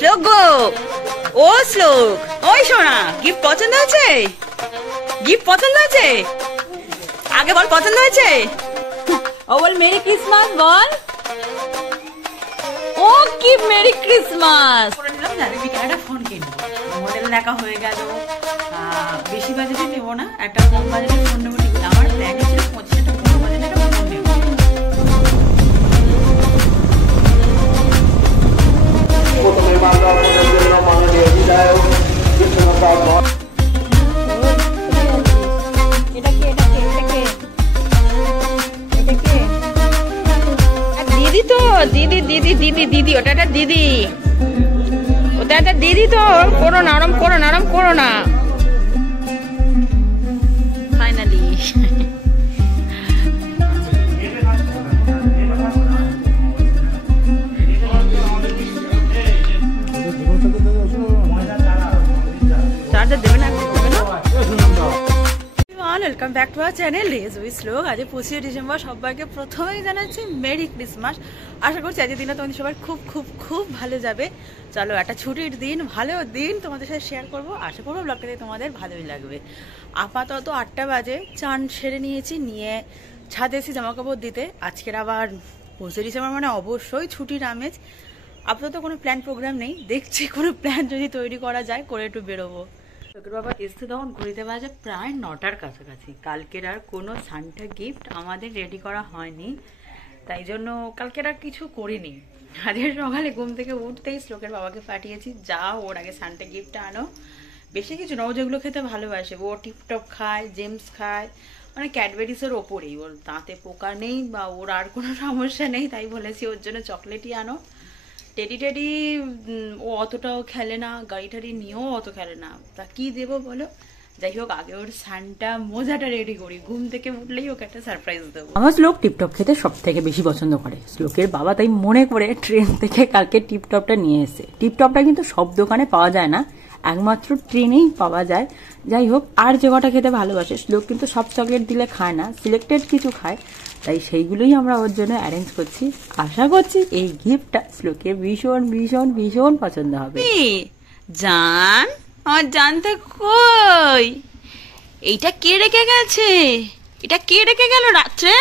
শ্লোক গো, ও শ্লোক, ওই শোনা, গিফট পছন্দ হয়েছে? গিফট পছন্দ হয়েছে? আগে বল পছন্দ হয়েছে? ও বল মেরি ক্রিসমাস বল। ও কি মেরি ক্রিসমাস করে নিলাম। জানি বিকেলে একটা ফোন কিনবো, মডেল দেখা হয়ে গেল। বেশি বাজেটে নেবো না, একটা কম বাজেটের ফোন নেবো। ঠিক আমার প্ল্যান ছিল 25 বড় বাজেটের একটা ফোন নেবো। দিদি তো দিদি দিদি দিদি দিদি ওটা একটা দিদি, ওটা একটা দিদি তো। করো না আরাম, করো না আরাম, করো না। ফাইনালি চার্জার দেবে না, welcome back to our channel days with শ্লোক। আজ 25 ডিসেম্বর। সবাইকে প্রথমেই জানাচ্ছি মেরি ক্রিসমাস। আশা করছি আজকের দিনটা তোমাদের সবার খুব খুব খুব ভালো যাবে। চলো একটা ছুটির দিন, ভালো দিন তোমাদের সাথে শেয়ার করবো। আশা করবো ব্লগটাতে তোমাদের ভালোই লাগবে। আপাতত 8টা বাজে, চান সেরে নিয়েছি, নিয়ে ছাদে এসে জামা কাপড় দিতে। আজকের আবার 25 ডিসেম্বর মানে অবশ্যই ছুটির আমেজ। আপাতত কোনো প্ল্যান প্রোগ্রাম নেই, দেখছি কোনো প্ল্যান যদি তৈরি করা যায় করে একটু বেরোবো। বাবা এসে তখন ঘড়িতে বাজে প্রায় 9টার কাছাকাছি। কালকের আর কোনো সান্টা গিফট আমাদের রেডি করা হয়নি, তাই জন্য কালকের আর কিছু করিনি। আজকে সকালে ঘুম থেকে উঠতেই শ্লোকের বাবাকে পাঠিয়েছি, যা ওর আগে সান্টা গিফটটা আনো। বেশি কিছু না, ও যেগুলো খেতে ভালোবাসে, ও টিপটপ খায়, জেমস খায়, মানে ক্যাডবেরিসের ওপরেই। ওর দাঁতে পোকা নেই বা ওর আর কোনো সমস্যা নেই, তাই বলেছি ওর জন্য চকলেটই আনো। টেডি টেডি ও অতটাও খেলে না, গাড়ি টাড়ি নিয়েও অত খেলে না, তা কি দেবো বলো। যাই হোক আগে ওর সানটা মোজাটা রেডি করি, ঘুম থেকে উঠলেই ওকে একটা সারপ্রাইজ দেবো। আমার শ্লোক টিপটপ খেতে সব থেকে বেশি পছন্দ করে। শ্লোকের বাবা তাই মনে করে ট্রেন থেকে কালকে টিপটপটা নিয়ে এসে। টিপটপটা কিন্তু সব দোকানে পাওয়া যায় না, একমাত্র ট্রেনেই পাওয়া যায়। যাই হোক আর যে কটা খেতে ভালোবাসে, শ্লোক কিন্তু সব চকলেট দিলে খায় না, সিলেক্টেড কিছু খায়, তাই সেইগুলোই আমরা ওর জন্য অ্যারেঞ্জ করছি। আশা করছি এই গিফটটা শ্লোকের ভীষণ ভীষণ ভীষণ পছন্দ হবে। জান আমার জানতে কই, এইটা কে রেখে গেছে? এটা কে রেখে গেল রাত্রে?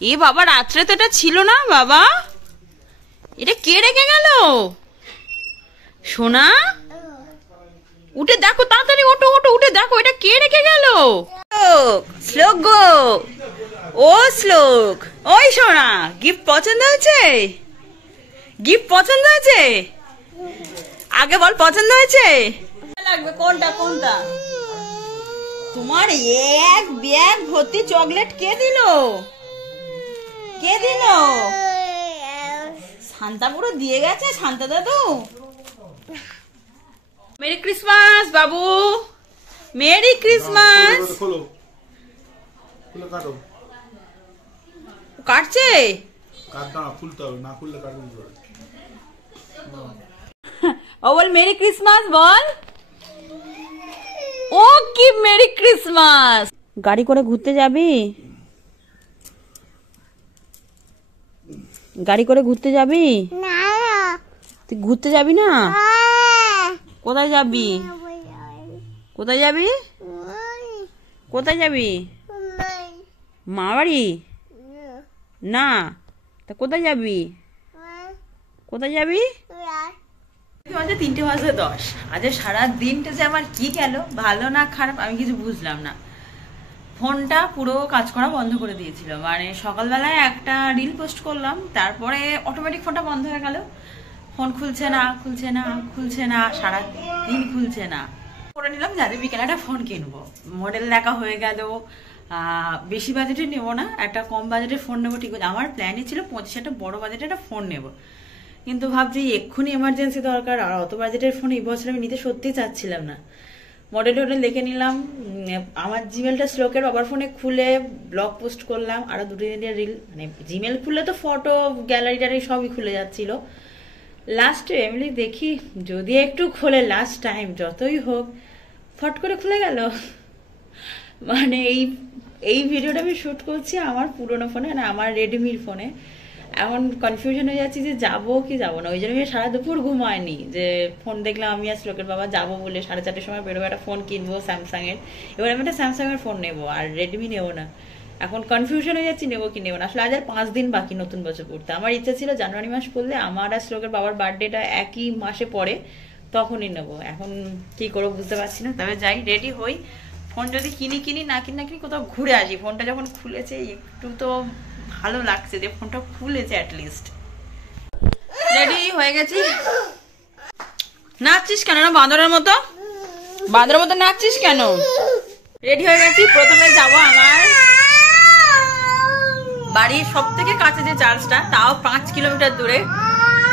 এ বাবা রাত্রে তো এটা ছিল না বাবা, এটা কে রেখে গেল? সোনা উঠে দেখো, তাড়াতাড়ি ওঠো ওঠো, উঠে দেখো এটা কে রেখে গেল। শ্লোক গো, ও শ্লোক, ওই শোনা, গিফট পছন্দ হয়েছে? গিফট পছন্দ হয়েছে? আগে বল পছন্দ হয়েছে? লাগবে কোনটা কোনটা? তোমার এক ব্যাগ ভর্তি চকলেট কে দিল? কে দিল? শান্তা পুরো দিয়ে গেছে, শান্তা দাদু। মেরি ক্রিসমাস বাবু, মেরি ক্রিসমাস। কাটছে, ও বল মেরি ক্রিসমাস বল। ও কি মেরি ক্রিসমাস। গাড়ি করে ঘুরতে যাবি? গাড়ি করে ঘুরতে যাবি? তুই ঘুরতে যাবি না? কোথায় যাবি? কোথায় যাবি? কোথায় যাবি? মা বাড়ি না, তা কোথায় যাবি? কোথায় যাবি? 3:10। আজ সারা দিনটা যে আমার কি গেল, ভালো না খারাপ আমি কিছু বুঝলাম না। ফোনটা পুরো কাজ করা বন্ধ করে দিয়েছিল, মানে সকালবেলায় একটা রিল পোস্ট করলাম, তারপরে অটোমেটিক ফোনটা বন্ধ হয়ে গেল। ফোন খুলছে না খুলছে না খুলছে না, সারা দিন খুলছে না। করে নিলাম যাতে বিকেলে একটা ফোন কিনবো, মডেল দেখা হয়ে গেল। বেশি বাজেটে নেবো না, একটা কম বাজেটের ফোন নেবো। ঠিক আছে, আমার প্ল্যানই ছিল 25 বড় বাজেটের একটা ফোন নেবো, কিন্তু ভাবছি এক্ষুনি এমার্জেন্সি দরকার, আর অত বাজেটের ফোন এই বছর আমি নিতে সত্যিই চাচ্ছিলাম না। মডেল টডেল দেখে নিলাম, আমার জিমেলটা শ্লোকের বাবার ফোনে খুলে ব্লগ পোস্ট করলাম, আরো 2-3 রিল, মানে জিমেল খুললে তো ফটো গ্যালারি ট্যালারি সবই খুলে যাচ্ছিল। লাস্টে এমনি দেখি যদি একটু খোলে, লাস্ট টাইম যতই হোক ফট করে খুলে গেল। মানে এই ভিডিওটা আমি শ্যুট করছি আমার পুরোনো ফোনে, মানে আমার রেডমির ফোনে। এখন কনফিউশন হয়ে যাচ্ছি যে যাবো কি যাবো না। ওই জন্য আমি সারা দুপুর ঘুমায়নি, যে ফোন দেখলাম আমি আর শ্লোকের বাবা যাবো বলে 4:30টার সময় বেরোবো, একটা ফোন কিনবো স্যামসাং এর। এবার আমি একটা স্যামসাং এর ফোন নেবো, আর রেডমি নেবো না। এখন কনফিউশন হয়ে যাচ্ছি নেবো কি নেবো না। আসলে আজ আর 5 দিন বাকি নতুন বছর পড়তে। আমার ইচ্ছা ছিল জানুয়ারি মাস পড়লে আমার আর শ্লোকের বাবার বার্থডেটা একই মাসে পড়ে, তখনই নেবো। এখন কি করবো বুঝতে পারছি না। তবে যাই, রেডি হই। ফোন যদি কিনি না কিনি কোথাও ঘুরে আসি। ফোনটা যখন খুলেছে একটু তো ভালো লাগছে যে ফোনটা খুলেছে অ্যাটলিস্ট। রেডি হয়ে গেছি। নাচছিস কেন না বাঁদরের মতো? বাঁদরের মতো নাচছিস কেন? রেডি হয়ে গেছি। প্রথমে যাব আমার বাড়ির সব থেকে কাছে যে চার্চটা, তাও 5 কিলোমিটার দূরে।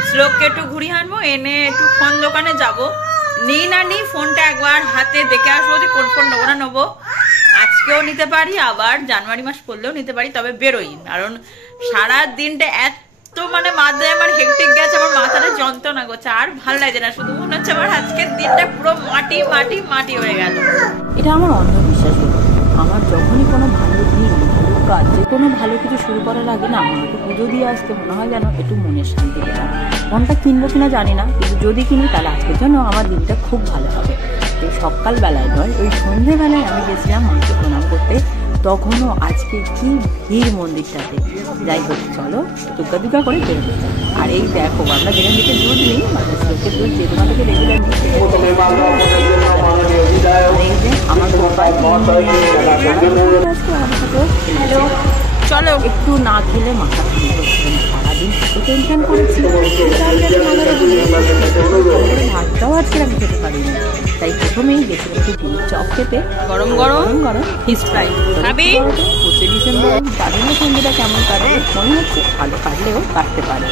শ্লোককে একটু ঘুরিয়ে আনবো, এনে একটু ফোন দোকানে যাব। নিই না নিই ফোনটা একবার হাতে দেখে আসবো যে কোন ফোন নেবো না নেবো। আজকেও নিতে পারি, আবার জানুয়ারি মাস পড়লেও নিতে পারি, তবে বেরোই। কারণ সারা দিনটা এত মানে মাথায় আমার হেক্টিক গেছে, আমার মাথাটা যন্ত্রণা করছে, আর ভালো লাগছে না। শুধু মনে হচ্ছে আমার আজকের দিনটা পুরো মাটি মাটি মাটি হয়ে গেল। এটা আমার অন্ধবিশ্বাস। আমার যখনই কোনো ভালো দিন, ভালো কাজ, যে কোনো ভালো কিছু শুরু করার আগে না আমার একটু পুজো দিয়ে আসতে মনে হয় যেন একটু মনের শান্তি পেলাম। ফোনটা কিনবো কিনা জানি না, কিন্তু যদি কিনি তাহলে আজকের জন্য আমার দিনটা খুব ভালো হবে। এই সকালবেলায় নয়, ওই সন্ধ্যেবেলায় আমি গেছিলাম মাকে প্রণাম করতে। তখনও আজকে কি ভিড় মন্দিরটাতে। যাই হোক চলো দুর্গা করে বেরোতে চাই। আর এই দেখো আমরা যেখান থেকে দুধ নিই, মানে শ্লোকের দুধ যে দোকান থেকে রেগুলার নিই, আমার চলো। একটু না খেলে মাথা ঠান্ডা হচ্ছে না, সারাদিন এত টেনশন করেছি, ভাতটাও আজকে আমি খেতে পারিনি। তাই প্রথমেই গেছিলাম একটু দুধ চপ খেতে, গরম গরম গরম ফিশ ফ্রাই। 25 ডিসেম্বর জানি না সন্ধ্যেটা কেমন কাটবে, মনে হচ্ছে ভালো কাটলেও কাটতে পারে।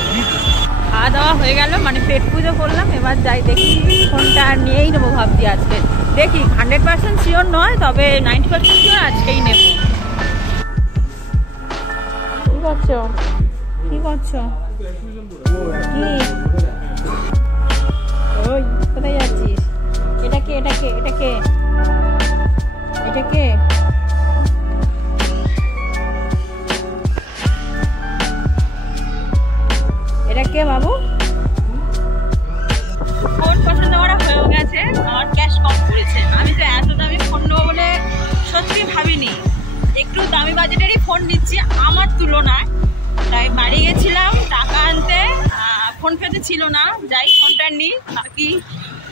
খাওয়া দাওয়া হয়ে গেল, মানে পেট পুজো করলাম। এবার যাই দেখি ফোনটা নিয়েই নেবো ভাবছি আজকে। দেখি 100% শিওর নয়, তবে 90% শিওর আজকেই নেব। কি করছো? কি করছো? কি ওই কোথায় যাচ্ছিস? এটা কে? এটা কে? এটা কে? এটা কে? এটা কে বাবু? ফোন পছন্দ করা হয়ে গেছে, আমার ক্যাশ কম পড়েছে। আমি তো এত দামি ফোন নেবো বলে সত্যি ভাবিনি। একটু দামি বাজেটেরই ফোন নিচ্ছি আমার তুলনায়। তাই বাড়ি গেছিলাম টাকা আনতে, ফোন পেতে ছিল না। যাই ফোনটা নিই, বাকি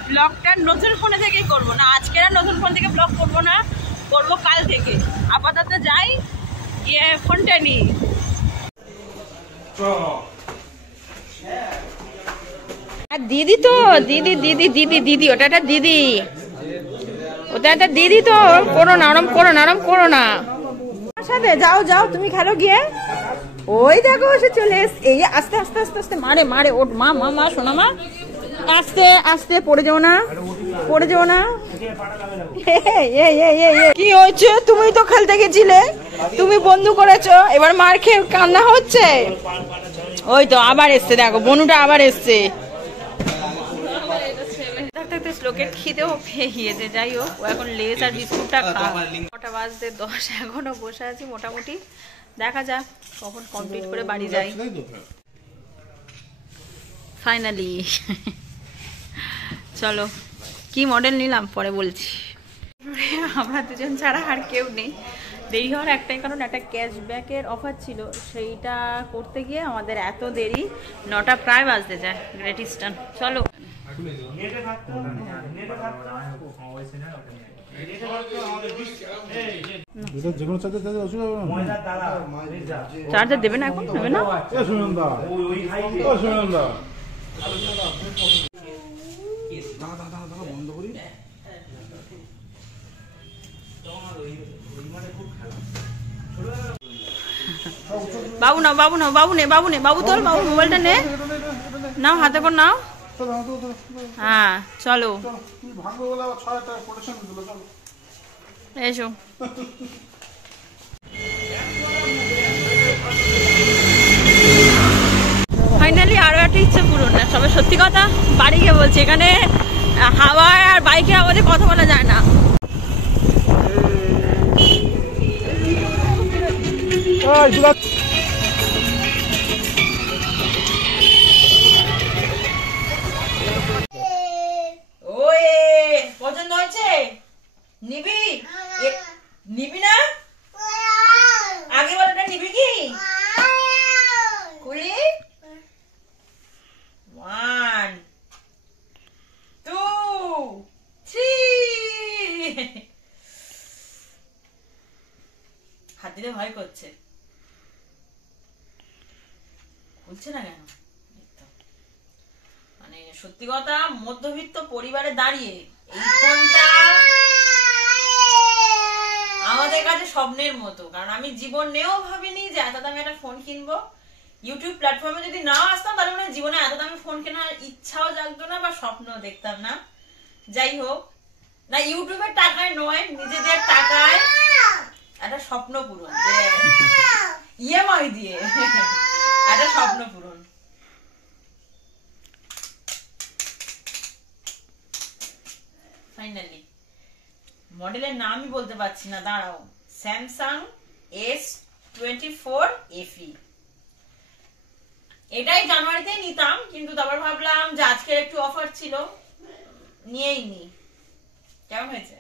ব্লগটা নতুন ফোনে থেকেই করবো না। আজকে আর নতুন ফোন থেকে ব্লগ করবো না, করবো কাল থেকে। আপাতত যাই, গিয়ে ফোনটা নিই। দিদি তো দিদি দিদি দিদি দিদি ওটা একটা দিদি, ওটা একটা দিদি তো। করো না আরাম, করো না আরাম, করো না। সাথে যাও যাও, তুমি খেলো গিয়ে। ওই দেখো সে চলে এসে। এই আস্তে আস্তে আস্তে আস্তে মারে মারে। ওর মা মা মা শোনা মা, আস্তে আস্তে পড়ে যাও না, পড়ে যাও না। কি হয়েছে? তুমি তো খেলতে গেছিলে, তুমি বন্ধু করেছো, এবার মার খেয়ে কান্না হচ্ছে। ওই তো আবার এসছে, দেখো বনুটা আবার এসছে। শ্লোকের খিদেও পেয়ে গিয়েছে। যাই হোক, ও এখন লেস আর বিস্কুটটা খায়। 9টা বাজতে 10, এখনো বসে আছি মোটামুটি। দেখা যাক কখন কমপ্লিট করে বাড়ি যাই। ফাইনালি চলো, কি মডেল নিলাম পরে বলছি। আমরা দুজন ছাড়া আর কেউ নেই। দেরি হওয়ার একটাই কারণ, একটা ক্যাশব্যাকের অফার ছিল, সেইটা করতে গিয়ে আমাদের এত দেরি। 9টা প্রায় বাজতে যায়। গ্রেট ইস্টার্ন চলো। চার্জার দেবে না এখন? দেবে না? বাবু নাও, বাবু নাও, বাবু নে, বাবু নে, বাবু তোল, বাবু মোবাইলটা নে, নাও হাতে করে নাও। হ্যাঁ চলো এসো। ফাইনালি আরো একটা ইচ্ছে পূরণ না। সবাই সত্যি কথা বাড়ি গিয়ে বলছি, এখানে হাওয়ায় আর বাইকের আওয়াজে কথা বলা যায় না। দিতে ভয় করছে, খুলছে না কেন? মানে সত্যি কথা, মধ্যবিত্ত পরিবারে দাঁড়িয়ে এই ফোনটা আমাদের কাছে স্বপ্নের মতো। কারণ আমি জীবনেও ভাবিনি যে এত দামি একটা ফোন কিনবো। ইউটিউব প্ল্যাটফর্মে যদি নাও আসতাম তাহলে মানে জীবনে এত দামি ফোন কেনার ইচ্ছাও জাগতো না বা স্বপ্ন দেখতাম না। যাই হোক, না ইউটিউবের টাকায় নয়, নিজেদের টাকায় একটা স্বপ্ন পূরণ, যে ইএমআই দিয়ে একটা স্বপ্ন পূরণ। ফাইনালি মডেলের নামই বলতে পারছি না, দাঁড়াও, স্যামসাং S24 FE। এটাই জানুয়ারিতেই নিতাম, কিন্তু তারপর ভাবলাম যে আজকে একটু অফার ছিল, নিয়েই নি। কেমন হয়েছে?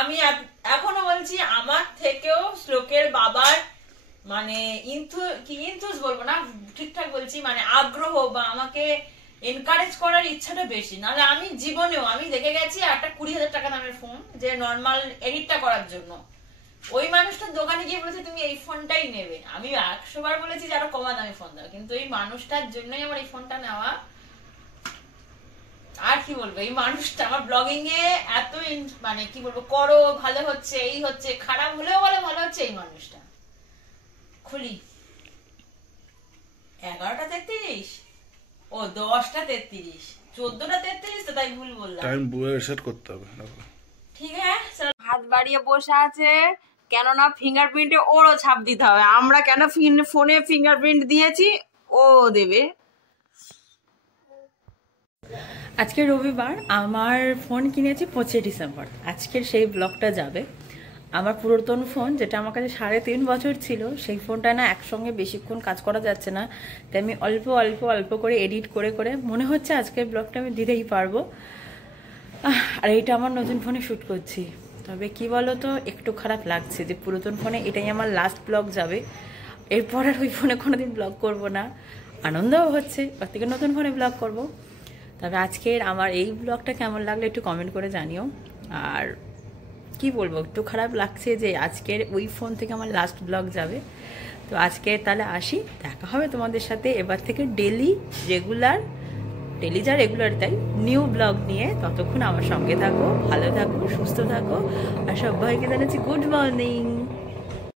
আমি এখনো বলছি, আমার থেকেও শ্লোকের বাবার মানে ইন্থুস বলবো না, ঠিকঠাক বলছি, মানে আগ্রহ বা আমাকে এনকারেজ করার ইচ্ছাটা বেশি। নাহলে আমি জীবনেও আমি দেখে গেছি একটা 20,000 টাকা দামের ফোন, যে নর্মাল এডিটটা করার জন্য, ওই মানুষটার দোকানে গিয়ে বলেছে তুমি এই ফোনটাই নেবে। আমি 100 বার বলেছি যে আরো কমা দামি ফোন দাও, কিন্তু এই মানুষটার জন্যই আমার এই ফোনটা নেওয়া। আর কি বলবো, এই মানুষটা আমার ব্লগিং এ এত মানে কি বলবো, করো ভালো হচ্ছে, এই হচ্ছে, খারাপ হলেও বলে ভালো হচ্ছে, এই মানুষটা। খুলি 11:33, ও 10:33, 14:33, তো তাই ভুল বললাম। টাইম সেট করতে হবে। ঠিক আছে, হাত বাড়িয়ে বসে আছে, কেননা ফিঙ্গারপ্রিন্টে ওরও ছাপ দিতে হবে। আমরা কেন ফোনে ফিঙ্গারপ্রিন্ট দিয়েছি, ও দেবে। আজকে রবিবার, আমার ফোন কিনেছি 25 ডিসেম্বর। আজকের সেই ব্লগটা যাবে। আমার পুরাতন ফোন, যেটা আমার কাছে 3.5 বছর ছিল, সেই ফোনটা না একসঙ্গে বেশিক্ষণ কাজ করা যাচ্ছে না, তাই আমি অল্প অল্প অল্প করে এডিট করে করে মনে হচ্ছে আজকের ব্লগটা আমি দিতেই পারবো। আর এইটা আমার নতুন ফোনে শ্যুট করছি। তবে কি বলো তো, একটু খারাপ লাগছে যে পুরাতন ফোনে এটাই আমার লাস্ট ব্লগ যাবে। এরপর আর ওই ফোনে কোনোদিন ব্লগ করব না। আনন্দও হচ্ছে, ওর থেকে নতুন ফোনে ব্লগ করব। তবে আজকের আমার এই ব্লগটা কেমন লাগলো একটু কমেন্ট করে জানিও। আর কি বলবো, একটু খারাপ লাগছে যে আজকের ওই ফোন থেকে আমার লাস্ট ব্লগ যাবে। তো আজকে তাহলে আসি, দেখা হবে তোমাদের সাথে এবার থেকে ডেলি যা রেগুলার তাই নিউ ব্লগ নিয়ে। ততক্ষণ আমার সঙ্গে থাকো, ভালো থাকো, সুস্থ থাকো, আর সবাইকে জানাচ্ছি গুড মর্নিং।